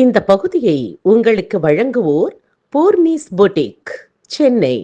இந்த பகுதியை உங்களுக்கு வழங்குவோர் பூர்ணிஸ் பொட்டிக், சென்னை.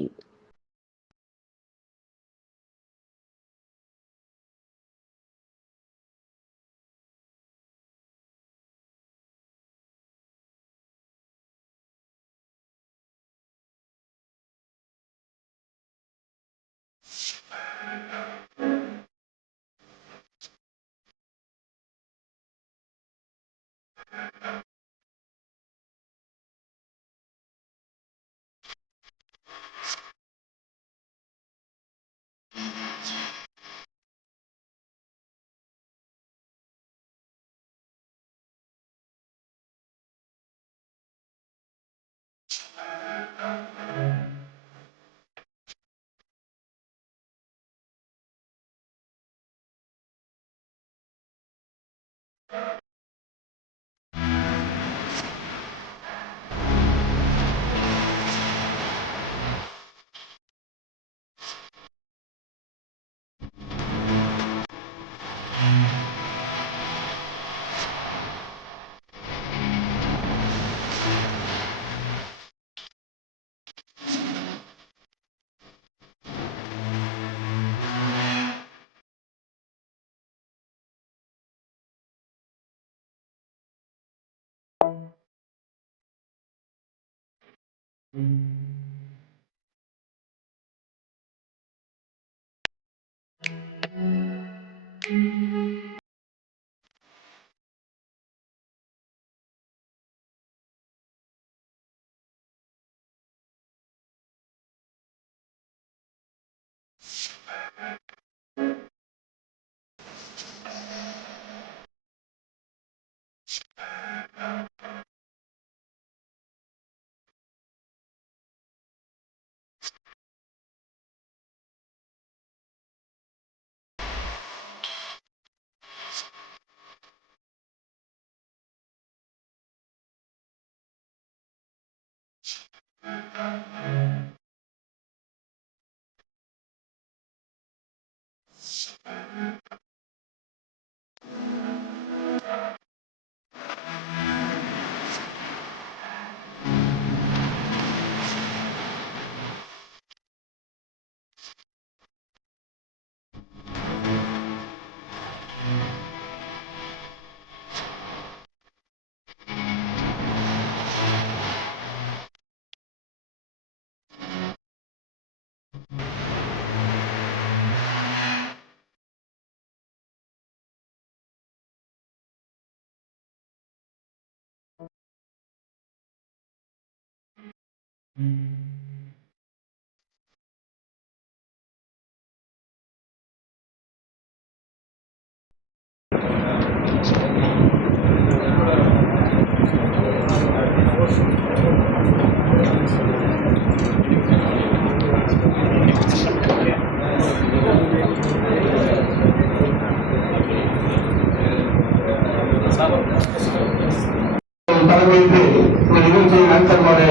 தலைமையிட்டு இந்த நிகழ்ச்சியை நடத்தமாறு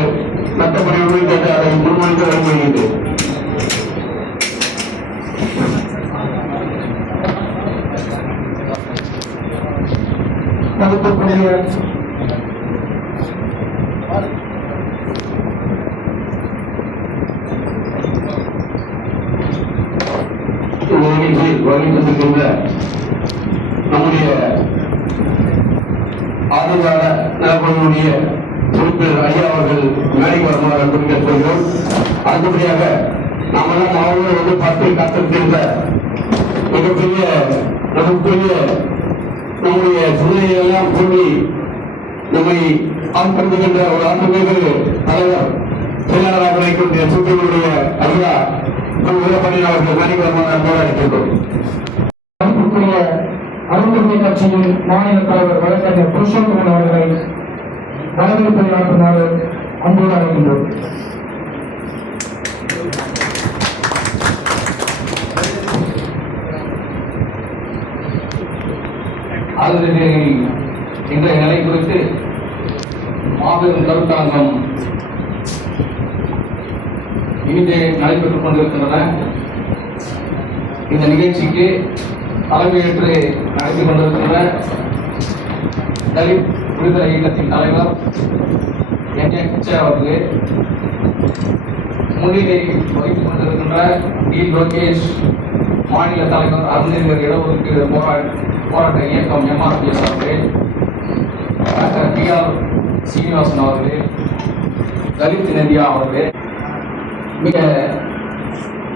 மற்றபடி உள்ளிட்ட அதை முன்மொழிந்து வழங்குகிறது. மதிப்புக்குரிய நிகழ்ச்சியில் வருகின்ற நம்முடைய ஆதிகால நலப்பணியுடைய உறுப்பினர் ஐயா அவர்கள் மேடைக்கு வருமாறு அன்பு கேட்கிறோம். அடுத்தபடியாக நாமெல்லாம் அவர்கள் பார்த்து காத்திருக்கின்ற மிகப்பெரிய நமக்குரிய நம்முடைய சிந்தனையெல்லாம் கூறி நம்மை ஆட்படுத்துகின்ற ஒரு ஆன்மீக தலைவர் செயலாளராக வைக்கின்ற சுற்றியுடைய ஐயா நம் வீரப்பணியில் அவர்கள் மேடைக்கு வருமாறு அன்போடு அழைக்கின்றோம். அருந்துமை கட்சியின் மாநில தலைவர் வழக்கறிஞர் புருஷோத்தமன் அவர்களை வரவேற்பை ஆற்றுமாறு அன்போடு அழைக்கின்றோம். இன்றைய நிலை குறித்து மாபெரும் கருத்தரங்கம் இங்கே நடைபெற்றுக் கொண்டிருக்கின்றன. இந்த நிகழ்ச்சிக்கு தலைமையேற்று நடத்தி கொண்டிருக்கின்ற தலித் விடுதலை இயக்கத்தின் தலைவர் என்.ஏ. அவர்களே, முன்னிலை வகித்துக் கொண்டிருக்கின்ற டி. லோகேஷ், மாநில தலைவர் அருந்ததியர் இடஒதுக்கீடு போராட்ட இயக்கம் MRPS அவர்களே, டாக்டர் P.R. சீனிவாசன் அவர்களே, லலித் நதியா அவர்களே, மிக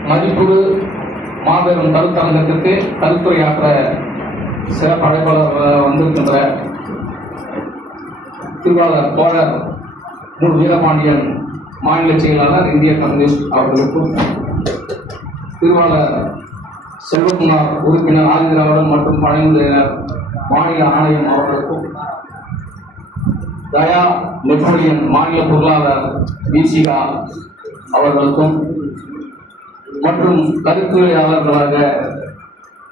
மதிப்புறு மாபெரும் கருத்தரங்கத்திற்கு கருத்துரையாற்ற சிறப்பு அழைப்பாளர் வந்திருக்கின்ற திருவாளர் தோழர் மு. வீரபாண்டியன், மாநில செயலாளர் இந்திய கம்யூனிஸ்ட் அவர்களுக்கும், திருவாளர் செல்வகுமார், உறுப்பினர் ஆதிதிராவிடன் மற்றும் பழங்குடியினர் மாநில ஆணையம் அவர்களுக்கும், தயா நெப்போலியன், மாநில பொருளாளர் VCA அவர்களுக்கும், மற்றும் கருத்துரையாளர்களாக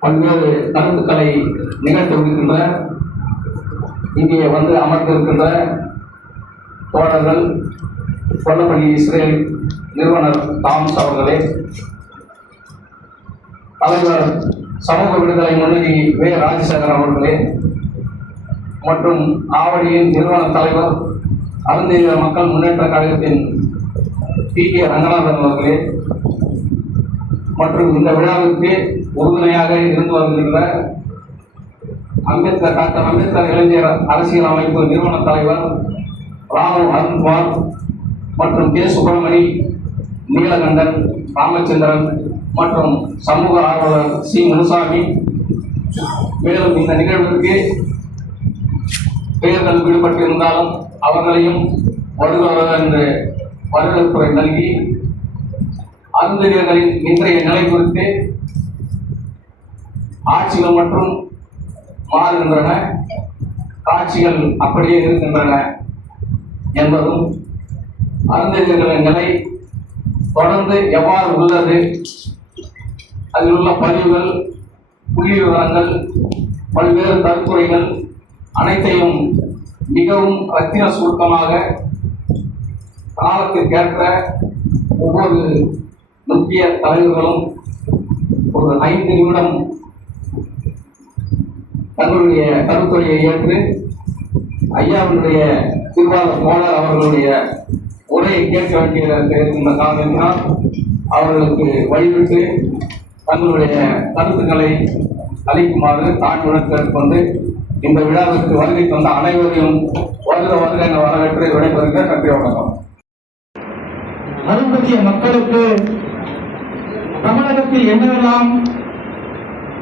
பல்வேறு கருத்துக்களை நிகழ்த்திருக்கின்ற இங்கே வந்து அமர்ந்திருக்கின்ற தோழர்கள், கொல்லப்பள்ளி இஸ்ரேல் நிறுவனர் தாமஸ் அவர்களே, தலைவர் சமூக விடுதலை முன்னணி வே. ராஜசேகர் அவர்களே, மற்றும் ஆவடியின் நிறுவன தலைவர் அருந்ததியர் மக்கள் முன்னேற்ற கழகத்தின் P.K. ரங்கநாதன் அவர்களே, மற்றும் இந்த விழாவிற்கு உறுதுணையாக இருந்து வருகின்ற டாக்டர் அம்பேத்கர் இளைஞர் அரசியல் அமைப்பு நிறுவன தலைவர் ராமு அருண்குமார் மற்றும் கே. சுப்பிரமணி, நீலகண்டன், ராமச்சந்திரன் மற்றும் சமூக ஆர்வலர் சி. முனுசாமி, மேலும் இந்த நிகழ்விற்கு பெயர்கள் விடுபட்டிருந்தாலும் அவர்களையும் வருகிறவர் என்று வரவேற்புரை நல்கி அருந்ததியர்களின் இன்றைய நிலை குறித்து ஆட்சிகள் மற்றும் மாறுகின்றன, காட்சிகள் அப்படியே இருக்கின்றன என்பதும், அருந்ததியர்களின் நிலை தொடர்ந்து எவ்வாறு உள்ளது, அதில் உள்ள பதிவுகள், புள்ளி விவரங்கள், பல்வேறு கருத்துரைகள் அனைத்தையும் மிகவும் ரத்தின சுருக்கமாக காலத்திற்கேற்ற ஒவ்வொரு முக்கிய தலைவர்களும் ஒரு 5 நிமிடம் தங்களுடைய கருத்துரையை ஏற்று ஐயாவினுடைய திருவாளர் தோழர் அவர்களுடைய உரையை கேட்க வேண்டியிருக்கின்ற காரணத்தினால் அவர்களுக்கு வழிவிட்டு தங்களுடைய கருத்துக்களை அளிக்குமாறு தாழ்வுடன் கேட்டுக்கொண்டு இந்த விழாவிற்கு வருகை தந்த அனைவரையும் வருக என வரவேற்று விடைபெறுகிற நன்றி, வணக்கம். அருந்ததிய மக்களுக்கு தமிழகத்தில் என்னவெல்லாம்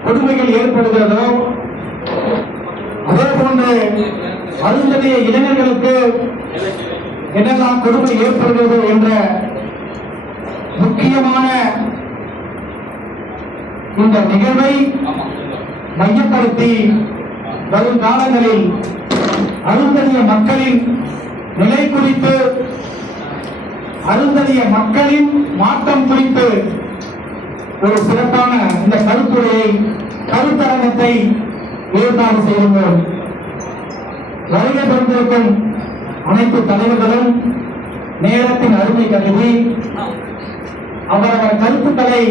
கொடுமைகள் ஏற்படுகிறதோ அதே போன்று அருந்ததிய இளைஞர்களுக்கு என்னெல்லாம் கொடுமை ஏற்படுகிறது என்ற முக்கியமான இந்த நிகழ்வை மையப்படுத்தி வரும் காலங்களில் அருந்ததிய மக்களின் நிலை குறித்து, அருந்ததிய மக்களின் மாற்றம் குறித்து ஒரு சிறப்பான இந்த கருத்துரையை, கருத்தரங்கத்தை ஏற்பாடு செய்துள்ளோம். வருகை தந்திருக்கும் அனைத்து தலைவர்களும் நேரத்தின் அருமை கருதி அவரவர் கருத்துக்களை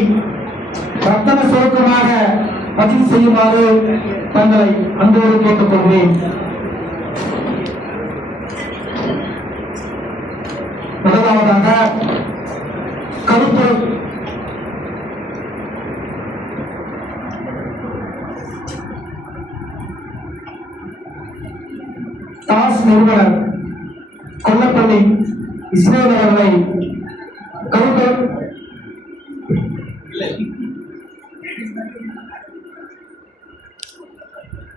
ரத்தன சுருக்கமாக பதிவு செய்யுமாறு தங்களை அன்போடு கேட்டுக்கொள்கிறேன். முதலாவதாக கருத்து டாஸ் நிறுவனர் கொல்லப்பள்ளி இஸ்ரேல் அவர்களை கருத்து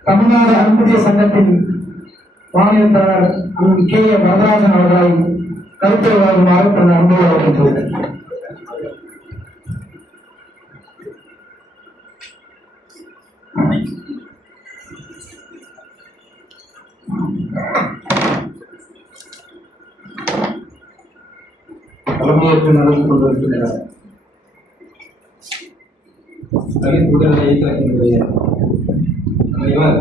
தமிழ்நாடு அருந்ததிய சங்கத்தின் மாநில தலைவர் K. வரதராஜன் அவர்களை கருத்தை வழங்குமாறு தன் அன்போடு அழைத்துள்ளது. தலைமையேற்று நடந்து கொண்டிருக்கிற தலித் விடுதலை இயக்கத்தினுடைய தலைவர்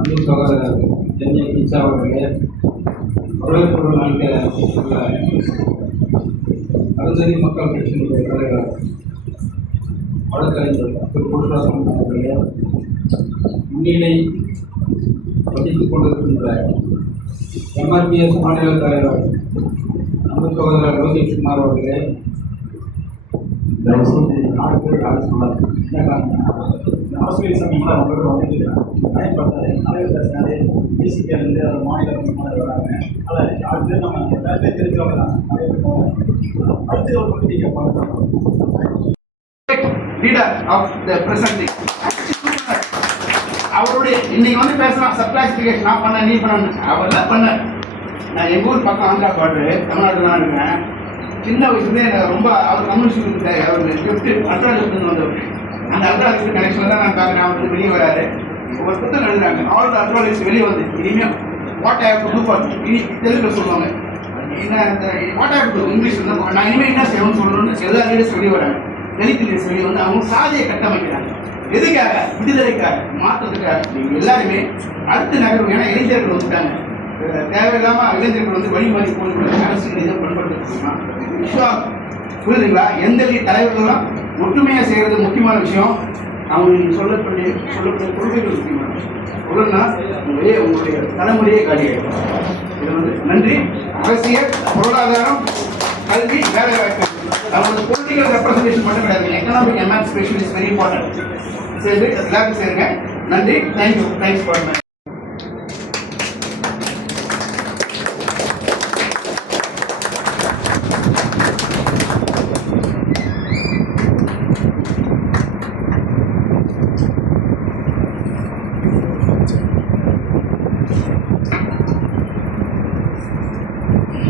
அன்பு சகோதரர் N.A. அவர்களே, வரவேற்புடன் அளிக்க அருந்ததி மக்கள் கட்சியினுடைய தலைவர் வழக்கறிஞர் திரு. புருஷோத்தமன் அவர்களே, முன்னிலை வகித்துக் கொண்டிருக்கின்ற எம்ஆர்பிஎஸ் மாநில தலைவர் அன்பு சகோதரர் ரோஹித்குமார் அவர்களே, அரசியல் சமயத்தில் அவங்களோட வந்துருக்காங்க பிசிபியிலேருந்து அவர் மாநில வராங்க. அதில் அடுத்து நம்ம எல்லாத்தையும் தெரிஞ்சவங்க தான் அடுத்து ஒரு பற்றி நீங்கள் பார்க்கலாம். லீடர் ஆஃப் த பிரசன்ட் அவருடைய இன்னைக்கு வந்து பேசலாம் சப்கிளாசிபிகேஷன் நான் பண்ண நீ பண்ண அவர் தான் பண்ண. நான் எங்கள் ஊர் பக்கம் ஆந்திரா பாட்டு தமிழ்நாட்டில் தான் இருக்கேன். சின்ன வயசுலேயே எனக்கு ரொம்ப அவர் கம்யூனிஸ்ட் அவர் கிஃப்ட் அல்ட்ரா கிஃப்ட்னு வந்தவர். அந்த அல்ட்ரா கிஃப்ட் கனெக்ஷனில் தான் நான் பார்க்குறேன். அவர் வந்து வெளியே வராரு. ஒரு புத்தகம் எழுதுறாங்க ஆல் த அல்ட்ரா கிஃப்ட் வெளியே வந்து இனிமேல் what I have to do for இனி தெலுங்குல சொல்லுவாங்க என்ன what I have to English நான் இனிமேல் என்ன செய்யணும்னு சொல்லணும்னு எல்லா லீடர்ஸ் வெளியே வராங்க. தலித் லீடர்ஸ் வெளியே வந்து அவங்க சாதியை கட்டமைக்கிறாங்க. எதுக்காக? விடுதலைக்காக, மாற்றத்துக்காக. நீங்கள் எல்லாருமே அடுத்த நகரம் ஏன்னா இளைஞர்கள் வந்துட்டாங்க. தேவையில்லாமல் இளைஞர்கள் வந்து வழி மாறி போகணும். அரசியல் இதை பண்படுத்த புரியுதுங்களா? எந்த தலைவர்களும் ஒற்றுமையாக செய்கிறது முக்கியமான விஷயம். அவங்க நீங்கள் சொல்லக்கூடிய கொள்கைகள் முக்கியமான விஷயம். சொல்லணும்னா உங்களுடைய தலைமுறையே காலியாகும். இது வந்து நன்றி. அரசியல், பொருளாதாரம், கல்வி, வேலை வாய்ப்பு அவங்களோட பொலிட்டிக்கல் ரெப்ரஸன்டேஷன் மட்டும் கிடையாது. Economic emancipation is very important. சரி, எல்லாருக்கும் சேருங்க. நன்றி. தேங்க்யூ. தேங்க்ஸ் ஃபார் மை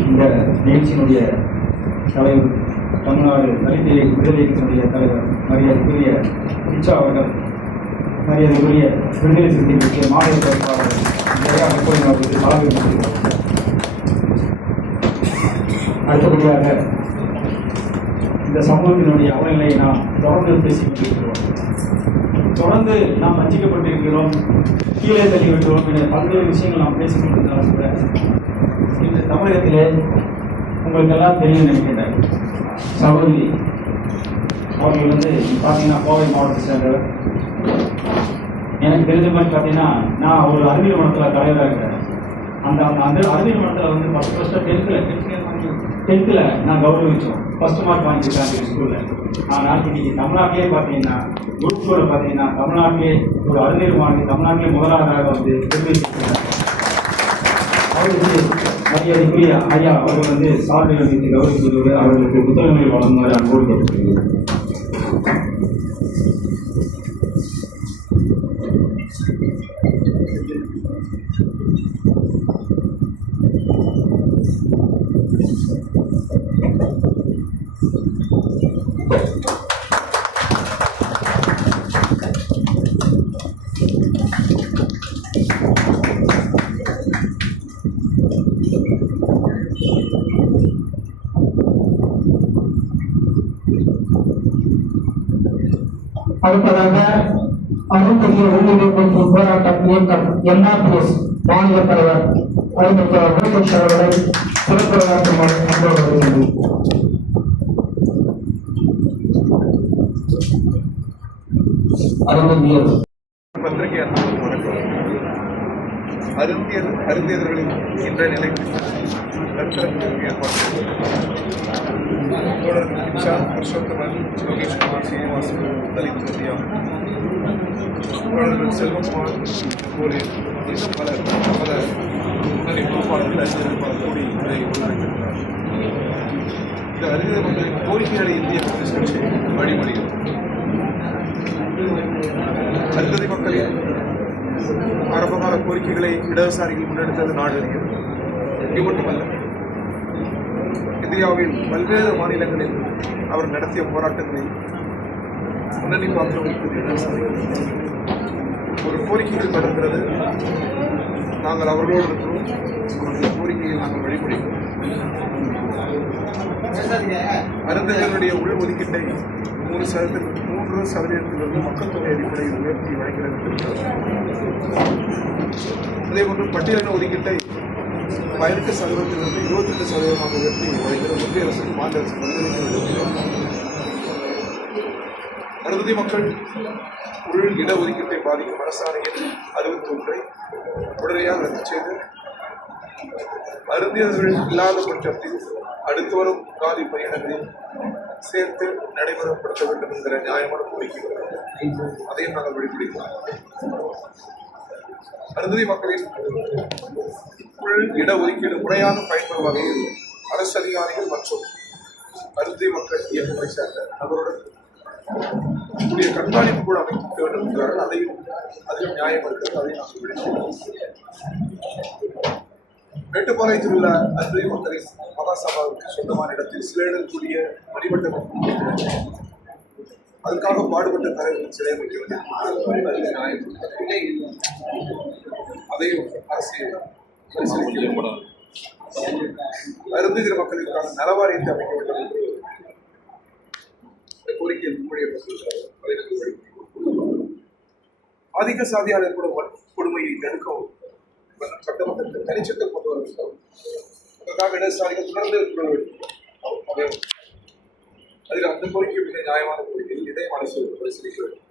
இந்த நிகழ்ச்சியினுடைய தலைவர் தமிழ்நாடு தலித் விடுதலை இயக்கத்தினுடைய தலைவர் மரியாதைக்குரிய ரிச்சா அவர்கள், மரியாதைக்குரிய விடுதலை சிறுத்தைகளுக்கு மாநில பொறுப்பாளர் ஜெயா எப்போது அவர்களுக்கு பலவிருக்கிறார். அடுத்தபடியாக இந்த சமூகத்தினுடைய அவலங்களை நாம் தொடர்ந்து பேசிக் கொண்டிருக்கிறோம். தொடர்ந்து நாம் வஞ்சிக்கப்பட்டிருக்கிறோம், கீழே தள்ளிவிட்டோம் என பல்வேறு விஷயங்கள் நாம் பேசிக் கொண்டிருந்தாலும் கூட இந்த தமிழகத்திலே உங்களுக்கு எல்லாம் தெரியும் நினைக்கின்றேன். சகோதரி அவர்கள் வந்து பார்த்தீங்கன்னா கோவை மாவட்டத்தை சேர்ந்தவர். எனக்கு தெரிஞ்ச மாதிரி பார்த்தீங்கன்னா நான் ஒரு அறிவியல் மன்றத்தில் தலைவராக இருக்கிறேன். அந்த அந்த அறிவியல் மன்றத்தில் வந்து ஃபஸ்ட்டு டென்த்தில் நான் கௌரவிச்சோம். ஃபஸ்ட்டு மார்க் வாங்கியிருக்காங்க ஸ்கூலில். ஆனால் இன்னைக்கு தமிழ்நாட்டிலே பார்த்தீங்கன்னா குரூப்ஸோடு பார்த்தீங்கன்னா தமிழ்நாட்டிலே ஒரு அறிவியல் மாநிலம் தமிழ்நாட்டிலே முதலாவதாக வந்து தெரிவிச்சிருக்கிறார். அவருக்கு மரியாதைக்குரிய ஐயா அவர்கள் வந்து சார்பில் வைத்து கௌரவிப்பதோடு அவர்களுக்கு புத்தகங்கள் வழங்குமாறு அன்போடு கேட்டுக்கொள்கிறேன். அடுத்ததாக அருந்ததிய உள்ளிடு மற்றும் போராட்டம் இயக்கம் எம்ஆர்பிஎஸ் மாநில தலைவர் ரோஹித் அவர்களை சிறப்பு விளையாட்டுமாறு அன்போடு வருகின்றனர். அருந்ததிய பத்திரிகை அருந்தியர்களின் இன்றைய நிலை கருத்தரங்கு ஏற்பாடு தோழர் நிஷா புருஷோத்தமன், யோகேஷ்குமார், சீனிவாசன், தலித் சத்யா, தோழர்கள் செல்வகுமார், இன்னும் பல முன்னணி பொறுப்பாளர்கள் அறிஞர்கள் கூடி இதை ஒருங்கிணைத்திருக்கிறார். இந்த அறிஞர் மக்களின் கோரிக்கைகளை இந்திய கம்யூனிஸ்ட் கட்சி வழிமொழிகிறது. அருந்ததி மக்களின் ஆரம்பகால கோரிக்கைகளை இடதுசாரிகள் முன்னெடுத்தது நாடு அறியும். இது மட்டுமல்ல, இந்தியாவில் பல்வேறு மாநிலங்களில் அவர் நடத்திய போராட்டங்களில் முன்னணி பாத்திரம் வகிப்பது இடதுசாரிகள். ஒரு கோரிக்கைகள் தொடர்கிறது, நாங்கள் அவர்களோடு இருக்கிறோம், அவருடைய கோரிக்கையை நாங்கள் வழிபடுகிறோம். அருந்ததியருடைய உள் ஒதுக்கீட்டை 3% மக்கள் தொகை அடிப்படையில் உயர்த்தி வழங்கியிருக்கிறது. அதேபோன்று பட்டியலின ஒதுக்கீட்டை 18% 28% உயர்த்தி வழங்கிற ஒன்றிய அரசு மாநில அரசு பரிந்துரைக்கிறது. அறுதி மக்கள் உள் இடஒதுக்கீட்டை பாதிக்கும் அரசாணையின் 61 உடனடியாக ரத்து செய்து அருந்தியர்கள் இல்லாத பட்சத்தில் அடுத்து வரும் காலி பணியிடங்களில் சேர்த்து நடைமுறைப்படுத்த வேண்டும் என்கிற நியாயமான கோரிக்கை அதையும் நாங்கள் வெளிப்படுத்தினோம். அருந்ததி மக்களின் உள் இடஒதுக்கீடு முறையாக பயன்படும் வகையில் அரசு அதிகாரிகள் மற்றும் அருந்ததி மக்கள் இயக்கங்களை சேர்ந்த நபருடன் கூடிய கண்காணிப்பு கூட அமைக்க வேண்டும் என்கிறார்கள். அதிலும் நியாயம் இருக்கிறது. அதை நாங்கள் வெளிப்படுத்தினோம். மேட்டுப்பாளையத்தில் உள்ள அருந்ததி மக்களின் மகாசபாவுக்கு சொந்தமான இடத்தில் சில இடக்கூடிய வழிபட்ட அதற்காக பாடுபட்ட தலைவர்கள் சிலை அமைக்க வேண்டும். நியாயம் அதையும் அரசியல் பரிசீலிக்கப்படும். அருந்துகிற மக்களுக்கான நலவாரியத்தை அமைக்க வேண்டும் என்று கோரிக்கையில் முன்மொழியப்பட்டுள்ளது. ஆதிக்க சாதியால் ஏற்படும் கொடுமையை தடுக்கவும் சட்டமன்றத்தில் தனிச்சட்டம் கொண்டு வர வேண்டும். அதற்காக இடதுசாரிகள் தொடர்ந்து அதில் அந்த கோரிக்கை மிக நியாயமான கோரிக்கையில் இதை அரசு பரிசீலிக்க வேண்டும்.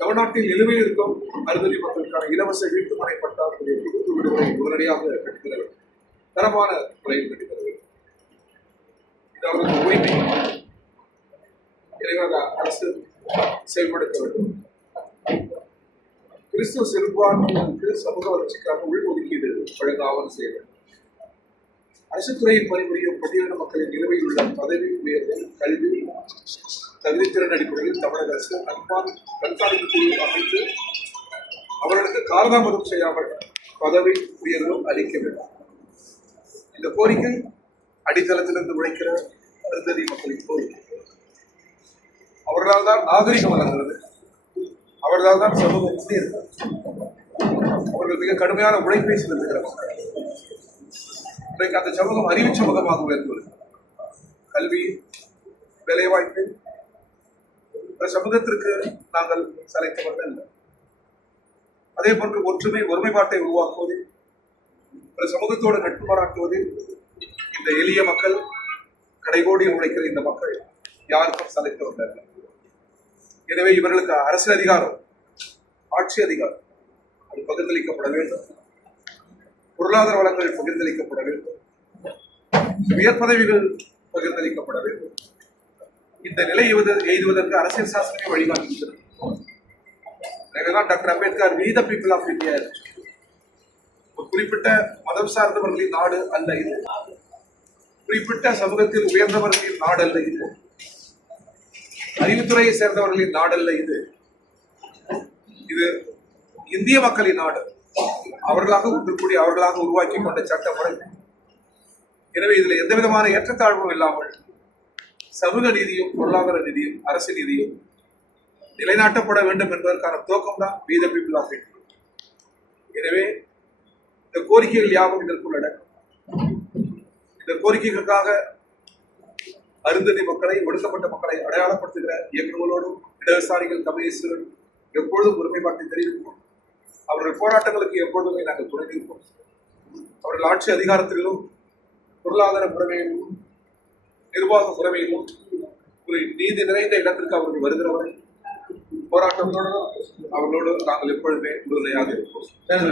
தமிழ்நாட்டில் நிலுவையில் இருக்கும் அருந்ததி மக்களுக்கான இலவச வீட்டுமனை பட்டாக்களுடைய புகுந்து விடுமுறை உடனடியாக கட்டித்தர வேண்டும். தரமான முறையில் கட்டித்தர வேண்டும். இது அவர்களுக்கு உரிமை. எனவே அரசு செயல்படுத்த வேண்டும். கிறிஸ்துவ சிறுபான்மையினருக்கு சமூக வளர்ச்சிக்காக உள்ஒதுக்கீடு வழங்க ஆவணம் செய்ய வேண்டும். அரசு துறையில் பணிபுரியும் பட்டியலின மக்களின் நிலுவையில் உள்ள பதவி உயர்வு, கல்வி, தகுதித்திறன் அடிப்படையில் தமிழக அரசு கண்காணிப்பு குழு அமைத்து அவர்களுக்கு காலதாமதம் செய்யாமல் பதவி உயர்வும் அளிக்க வேண்டும். இந்த கோரிக்கை அடித்தளத்திலிருந்து உழைக்கிற அருந்ததி மக்களின் கோரிக்கை. அவர்களால் தான் நாகரிகம் வளர்கிறது. அவர்களால் தான் சமூகம் முன்னேறுகிறது. அவர்கள் மிக கடுமையான உழைப்பை செலுத்துகிற மக்கள். இன்றைக்கு அந்த சமூகம் அறிவு சமூகமாக உயர்ந்துள்ளது. கல்வி, வேலைவாய்ப்பு சமூகத்திற்கு நாங்கள் சளைத்தவர்கள் இல்லை. அதே போன்று ஒற்றுமை ஒருமைப்பாட்டை உருவாக்குவது, சமூகத்தோடு நட்பு பாராட்டுவதில் இந்த எளிய மக்கள், கடைகோடி உழைக்கிற இந்த மக்கள் யாருக்கும் சளைத்தவர்கள் இல்லை. எனவே இவர்களுக்கு அரசு அதிகாரம், ஆட்சி அதிகாரம் அது பகிர்ந்தளிக்கப்பட வேண்டும். பொருளாதார வளங்கள் பகிர்ந்தளிக்கப்பட வேண்டும். உயர் பதவிகள் பகிர்ந்தளிக்கப்பட வேண்டும். இந்த நிலை எய்துவதற்கு அரசியல் சாசனமே வழிகாட்டுகிறது. எனவேதான் doctor Ambedkar "We the people of India" ஒரு குறிப்பிட்ட மதம் சார்ந்தவர்களின் நாடு அல்ல இது. குறிப்பிட்ட சமூகத்தில் உயர்ந்தவர்களின் நாடு அல்ல இது. அறிவுத்துறையை சேர்ந்தவர்களின் நாடல்ல இது. இது இந்திய மக்களின் நாடு. அவர்களாக ஒன்றுகூடி அவர்களாக உருவாக்கி கொண்ட சட்டமுறை. எனவே இதில் எந்த விதமான ஏற்றத்தாழ்வும் இல்லாமல் சமூக நீதியும் பொருளாதார நீதியும் அரசு நீதியும் நிலைநாட்டப்பட வேண்டும் என்பதற்கான துவக்கம் தான் "We the people of India". எனவே இந்த கோரிக்கைகள் யாவும் இதற்குள் அடங்கும். இந்த கோரிக்கைகளுக்காக அருந்ததி மக்களை, ஒடுக்கப்பட்ட மக்களை அடையாளப்படுத்துகிற இயக்கங்களோடும் இடதுசாரிகள், கம்யூனிஸ்டுகள் எப்பொழுதும் ஒருமைப்பாட்டை தெரிவிப்போம். அவர்கள் போராட்டங்களுக்கு எப்பொழுதுமே நாங்கள் துணை நிற்போம். அவர்கள் ஆட்சி அதிகாரத்திலும் பொருளாதார முறைமையிலும் நிர்வாக முறைமையிலும் ஒரு நீதி நிறைந்த இடத்திற்கு அவர்கள் வருகிறவரை போராட்டத்தோடு அவர்களோடு நாங்கள் எப்பொழுதுமே உறுதுணையாக இருப்போம்.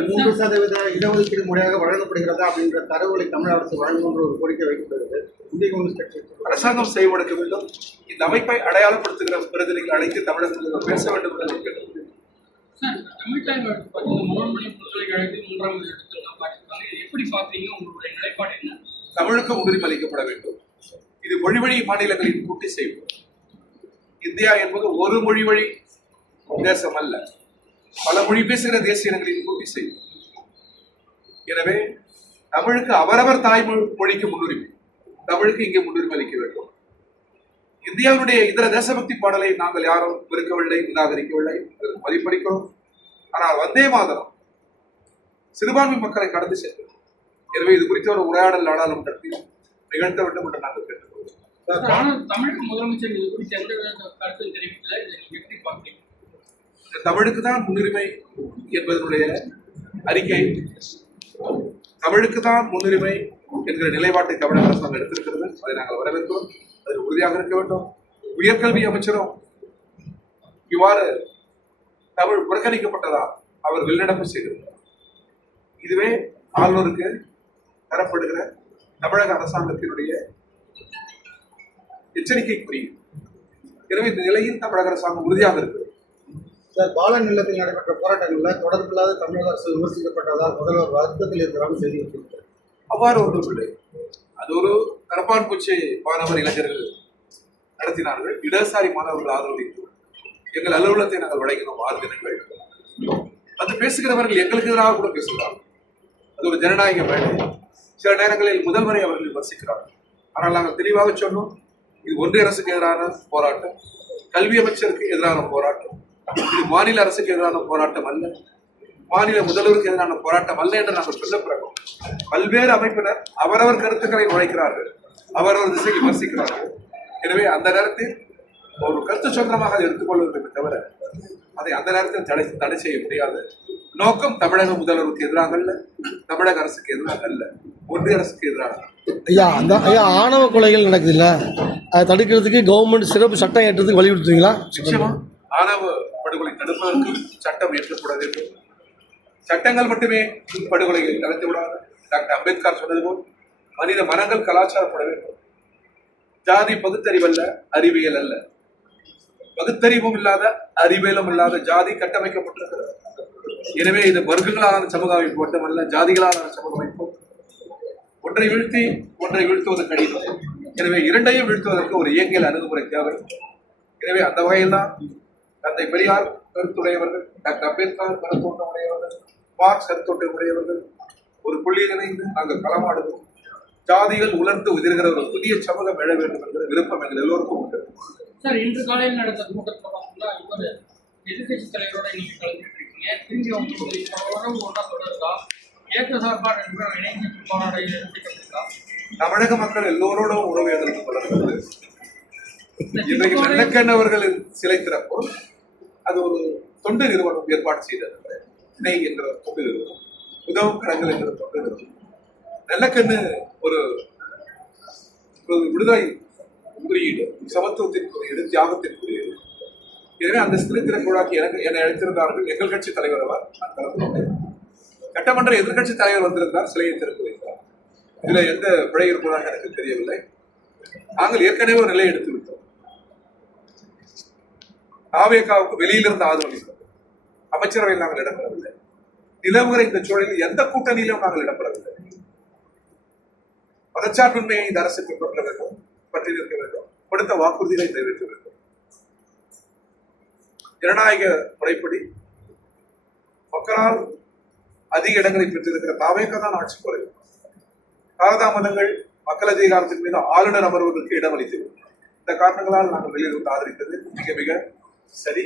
3% இடஒதுக்கீடு முறையாக வழங்கப்படுகிறதா அப்படின்ற தரவுகளை தமிழக அரசு வழங்கும் என்று ஒரு கோரிக்கை வைக்கப்பட்டது. இந்திய கம்யூனிஸ்ட் கட்சி அரசாங்கம் செய்வதற்கு வேண்டும். இந்த அமைப்பை அடையாளப்படுத்துகிற பிரதிநிதிகள் அழைத்து தமிழகத்தில் பேச வேண்டும் என்று கேட்டுக்கொள்கிறேன். தமிழ்நாடு மனோன்மணி பல்கலைக்கழகத்தில் 3ஆவது இடத்துல பார்த்துருக்காங்க. எப்படி பார்க்குறீங்க? உங்களுடைய நிலைப்பாடு என்ன? தமிழுக்கு முன்னுரிமை அளிக்கப்பட வேண்டும். இது மொழி வழி மாநிலங்களின் கூட்டி செய்வோம். இந்தியா என்பது ஒரு மொழி வழி தேசம் அல்ல, பல மொழி பேசுகிற தேசிய இனங்களின் கூட்டி செய்வோம். எனவே தமிழுக்கு அவரவர் தாய்மொழிக்கு முன்னுரிமை, தமிழுக்கு இங்கே முன்னுரிமை அளிக்க வேண்டும். இந்தியாவுடைய இதர தேசபக்தி பாடலை நாங்கள் யாரும் வெறுக்கவில்லை, நிராகரிக்கவில்லை, மதிப்பளிக்கிறோம். ஆனால் வந்தே மாதரம் சிறுபான்மை மக்களை கடந்து சென்று, எனவே இது குறித்த ஒரு உரையாடல் நாடாளுமன்றத்தில் நிகழ்த்த வேண்டும் என்று நாங்கள் கேட்டுக்கொள்கிறோம். தமிழக முதலமைச்சர் இது குறித்து எந்த கருத்தும் தெரிவிக்கல. இதை நீங்க எப்படி பார்க்குறீங்க? தமிழுக்கு தான் முன்னுரிமை என்பதனுடைய அறிக்கை, தமிழுக்கு தான் முன்னுரிமை என்கிற நிலைப்பாட்டை தமிழக அரசாங்கம் எடுத்திருக்கிறது. அதை நாங்கள் வரவேற்கிறோம். அதில் உறுதியாக இருக்க வேண்டும். உயர்கல்வி அமைச்சரும் இவ்வாறு தமிழ் புறக்கணிக்கப்பட்டதா அவர் வெளிநடப்பு செய்திருக்கிறார். இதுவே ஆளுநருக்கு தரப்படுகிற தமிழக அரசாங்கத்தினுடைய எச்சரிக்கைக்குரிய. எனவே இந்த நிலையில் தமிழக அரசாங்கம் உறுதியாக இருக்கிறது. சார், பாலன் இல்லத்தில் நடைபெற்ற போராட்டங்களில் தொடர்பில்லாத தமிழக அரசு விமர்சிக்கப்பட்டதால் முதல்வர் வருத்தத்தில் இருக்கிறாங்க செய்தி வச்சிருக்கிறார். அவ்வாறு ஒன்றும் இல்லை. அது ஒரு கரப்பான் பூச்சி மாணவர் இளைஞர்கள் நடத்தினார்கள். இடதுசாரி மாணவர்கள் ஆதரவளித்து எங்கள் அலுவலகத்தை நாங்கள் வழங்கினோம் 6 தினங்கள். அது பேசுகிறவர்கள் எங்களுக்கு எதிராக கூட பேசுகிறார்கள். அது ஒரு ஜனநாயக வேலை. சில நேரங்களில் முதல்வரை அவர்கள் விமர்சிக்கிறார்கள். ஆனால் நாங்கள் தெளிவாக சொன்னோம், இது ஒன்றிய அரசுக்கு எதிரான போராட்டம், கல்வி அமைச்சருக்கு எதிரான போராட்டம், இது மாநில அரசுக்கு எதிரான போராட்டம் அல்ல, மாநில முதல்வருக்கு எதிரான போராட்டம் அல்ல என்று நாங்கள் சொல்ல பிறகு பல்வேறு அமைப்பினர் அவரவர் கருத்துக்களை நுழைக்கிறார்கள், அவரவர் திசை விமர்சிக்கிறார்கள். எனவே அந்த நேரத்தில் ஒரு கருத்து சொந்தமாக அதை எடுத்துக்கொள்ள வேண்டும் தவிர அதை அந்த நேரத்தில் தடை செய்ய முடியாது. நோக்கம் தமிழக முதல்வருக்கு எதிராக அல்ல, தமிழக அரசுக்கு எதிராக அல்ல, ஒன்றிய அரசுக்கு எதிராக. ஐயா ஆணவ கொலைகள் நடக்குது இல்ல, அதை தடுக்கிறதுக்கு கவர்மெண்ட் சிறப்பு சட்டம் ஏற்றதுக்கு வலியுறுத்துவீங்களா? நிச்சயமா ஆணவ படுகொலை தடுப்பதற்கு சட்டம் ஏற்றப்பட வேண்டும். சட்டங்கள் மட்டுமே படுகொலையை நடத்திவிடாது. டாக்டர் அம்பேத்கர் சொன்னது போல் மனித மனங்கள் கலாச்சாரப்பட வேண்டும். ஜாதி பகுத்தறிவல்ல, அறிவியல் அல்ல. பகுத்தறிவும் இல்லாத அறிவியலும் இல்லாத ஜாதி கட்டமைக்கப்பட்டிருக்கிறது. எனவே இது வர்க்கங்களான சமூக அமைப்பு மட்டுமல்ல, ஜாதிகளான சமூக அமைப்பு. ஒன்றை வீழ்த்தி ஒன்றை வீழ்த்துவது கடினம். எனவே இரண்டையும் வீழ்த்துவதற்கு ஒரு இயங்கியல் அணுகுமுறை தேவை. எனவே அந்த வகையில் தான் தந்தை பெரியார் கருத்துடையவர்கள், டாக்டர் அம்பேத்கர் கருத்தோட்டம் உடையவர்கள், மார்க்ஸ் கருத்தோட்டம் உடையவர்கள் ஒரு புள்ளியில் இணைந்து நாங்கள் களமாடுவோம். ஜாதிகள் உலர்ந்து உதிர்கிற ஒரு புதிய சமூகம் எழ வேண்டும் என்கிற விருப்பம் எங்கள் எல்லோருக்கும் உண்டு. சார், இன்று காலையில் நடந்த கூட்டத்தில் பார்த்தீங்கன்னா இவர் எதிர்கட்சி தலைவரோட நீங்க கலந்துட்டு இருக்கீங்க. திரும்பி உங்களுக்கு உறவு ஒன்றா தொடருக்கா? ஏற்ற சார்பாக இணைந்து போராட இருக்கா? தமிழக மக்கள் எல்லோரோடும் உறவு எதிர்த்து தொடர்கிறது. இன்றைக்கு நெல்லக்கண் அவர்கள் சிலை திறப்பு அது ஒரு தொண்டு நிறுவனம் ஏற்பாடு செய்தது. இணை என்ற தொண்டு நிறுவனம், உதவும் கரங்கள் என்ற தொண்டு நிறுவனம். நெல்லக்கண்ணு ஒரு விடுதலை குறியீடு, சமத்துவத்தின் குறியீடு, தியாகத்தின் குறியீடு. எனவே அந்த சிலை திறப்பு விழாக்கு என்னை அழைத்திருந்தார்கள். எங்கள் கட்சி தலைவர் அவர். சட்டமன்ற எதிர்கட்சி தலைவர் வந்திருந்தார், சிலையை திறப்பு வைத்தார். இதுல எந்த பிழை இருப்பதாக எனக்கு தெரியவில்லை. நாங்கள் ஏற்கனவே ஒரு நிலையை எடுத்து விட்டோம். தாவேகாவுக்கு வெளியிலிருந்து ஆதரவளித்தோம். அமைச்சரவையில் நாங்கள் இடம்பெறவில்லை. நிலவுகிற இந்த சூழலில் எந்த கூட்டணியிலும் நாங்கள் இடம்பெறவில்லை. மதச்சார்பின்மையை இந்த அரசு பின்பற்ற வேண்டும், பற்றி நிற்க வேண்டும், கொடுத்த வாக்குறுதிகளை நிறைவேற்ற வேண்டும். ஜனநாயக முறைப்படி மக்களால் அதிக இடங்களை பெற்றிருக்கிற தாவேகா தான் ஆட்சி குறையும். காலதாமதங்கள் மக்கள் அதிகாரத்தின் மீது ஆளுநர் அமர்வதற்கு இடமளித்தது. இந்த காரணங்களால் நாங்கள் வெளியிலிருந்து ஆதரித்தது மிக மிக சரி.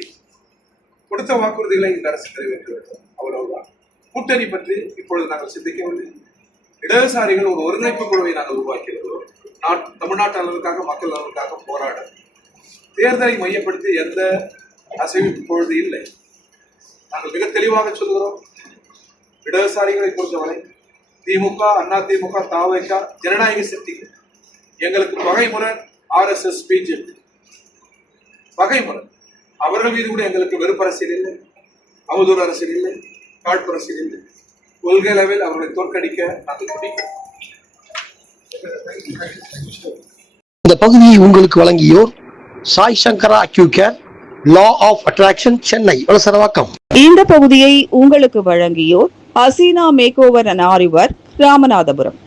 கொடுத்த வாக்குறுதிகளை இந்த அரசு நிறைவேற்ற வேண்டும், அவ்வளவுதான். கூட்டணி பற்றி இப்பொழுது நாங்கள் சிந்திக்கவில்லை. இடதுசாரிகள் ஒரு ஒருங்கிணைப்பு குழுவை நாங்கள் உருவாக்கியிருக்கிறோம். தமிழ்நாட்டு நலனுக்காக, மக்கள் நலனுக்காக போராட. தேர்தலை மையப்படுத்தி எந்த அசைவும் இப்பொழுது இல்லை. நாங்கள் மிக தெளிவாக சொல்கிறோம், இடதுசாரிகளை பொறுத்தவரை திமுக, அண்ணா திமுக, தாவேகா ஜனநாயக சக்திகள். எங்களுக்கு பகைமுறை RSS, பிஜேபி பகைமுறை. அவர்கள் மீது கூட எங்களுக்கு வெறுப்பு அரசியல் இல்லை, அவதூறு அரசியல் இல்லை, காழ்ப்பு அரசியல் இல்லை. கொள்கை அளவில் அவர்களை தோற்கடிக்க நாங்கள் துடிக்கிறோம். இந்த பகுதியை உங்களுக்கு வழங்கியோர் Sai Sankara accucare, law of attraction, Chennai Valasaravakkam. இந்த பகுதியை உங்களுக்கு வழங்கியோர் அசீனா மேக் ஓவர் அண்ட் ஆரிவர், ராமநாதபுரம்.